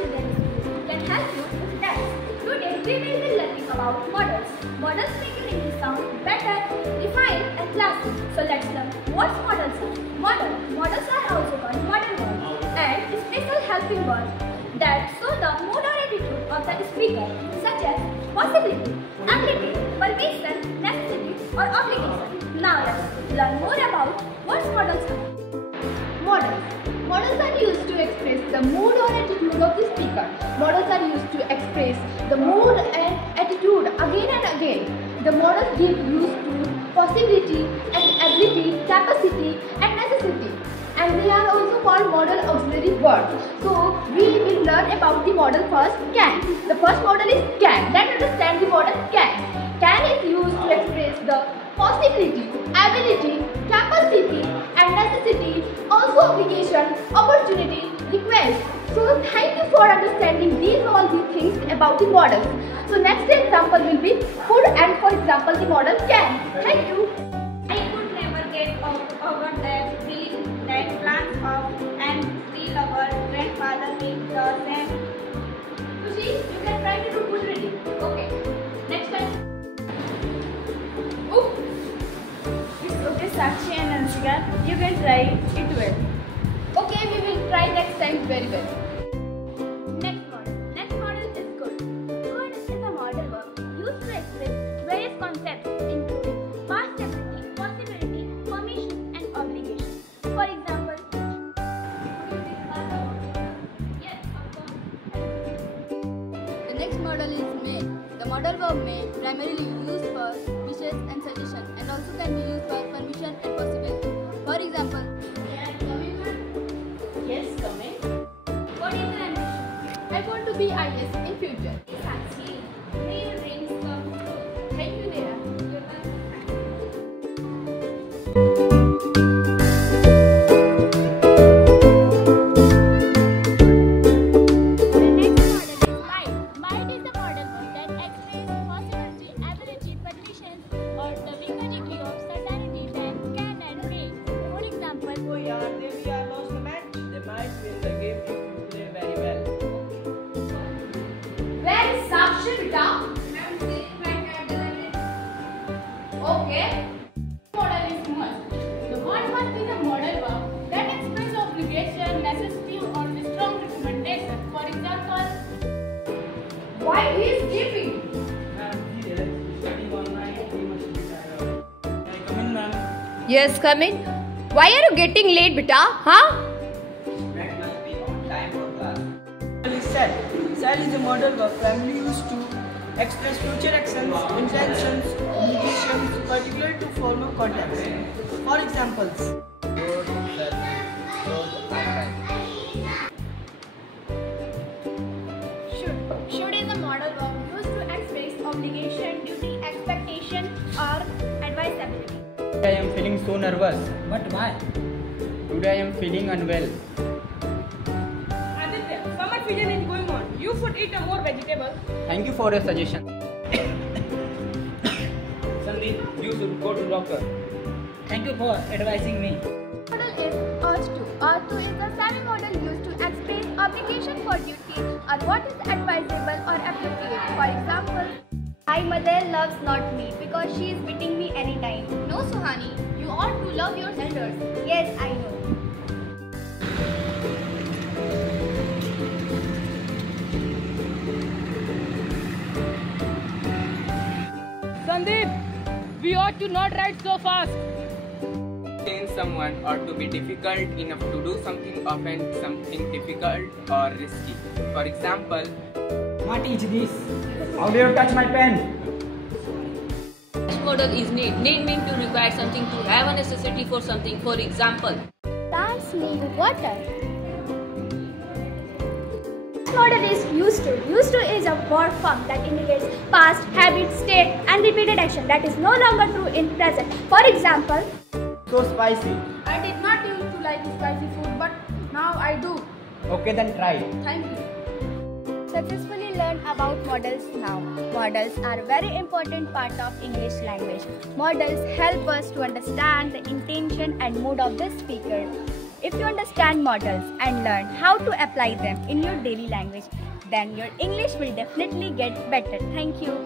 children can help you with that. Today we will be learning about models. Models make English sound better, refined and classy. So let's learn what models are. Models are also called model words and special helping words that show the mood or attitude of the speaker, such as possibility, ability, permission, necessity or obligation. Now let's learn more about what models are. Models are used to express the mood or attitude of the speaker. Models are used to express the mood and attitude again and again. The models give use to possibility and ability, capacity and necessity. And they are also called modal auxiliary words. So we will learn about the model first, can. The first model is can. Let's understand the model can. Can is used to express the possibility, ability, capacity and necessity, also obligation, opportunity, request. So thank you for understanding these all the things about the models. So next example will be could, and for example the model can. Thank you. I could never get over that feeling that plants of and still our grandfather made the same. Kushi, you can try to do good reading. Okay. Next time. Oop. It's okay, Sakshi and Ansika. You can try it well. Okay, we will try next time very well. Next model is could. Could is a model verb used to express various concepts including past ability, possibility, permission and obligation. For example, yes, of course. The next model is may. The model verb may primarily used for wishes and suggestion and also can be used for permission and possibility. For example, Yes, come in. What is your ambition? I want to be IS in future. Sakshi, may your dreams come true. Thank you, Neha. You're welcome. The next model is might. Might is a model verb that expresses possibility, ability, permission, or the bigger degree of certainty than can and may. For example, Oh yeah, we are lost the match. They might win the game if you play very well. Where is Sakshi, beta? Okay. Model is must. The word must is a model verb that expresses obligation, necessity, or the strong recommendation. For example, Why he is sleeping? Ma'am, we are studying online. We must be tired. Can I come in, ma'am? Yes, come in. Why are you getting late, beta? Huh? That must be on time for class. Model is shall. Shall is a model verb primarily used to express future actions, intentions, obligations, particular to formal context. For examples. should is a model verb used to express obligation, duty, expectation, or advisability. I am feeling so nervous. But why? Today I am feeling unwell. Aditya, summer season is going on. You should eat a more vegetable. Thank you for your suggestion. Sandeep, you should go to doctor. Thank you for advising me. Model is ought to. Ought to is a semi-model used to express obligation for duty or what is advisable or appropriate. For example, My mother loves not me because she is beating me anytime. no, Suhani, you ought to love your elders. Yes, I know. Sandeep, we ought to not ride so fast. Change someone or to be difficult enough to do something, often something difficult or risky. For example, What is this? How dare you touch my pen? Next model is need. Need means to require something, to have a necessity for something. For example, plants need water. This model is used to. Used to is a verb form that indicates past, habit, state and repeated action that is no longer true in present. For example, So spicy. I did not used to like spicy food, but now I do. Okay, then try. Thank you. successfully learn about models now. Models are a very important part of English language. Models help us to understand the intention and mood of the speaker. If you understand models and learn how to apply them in your daily language, then your English will definitely get better. Thank you.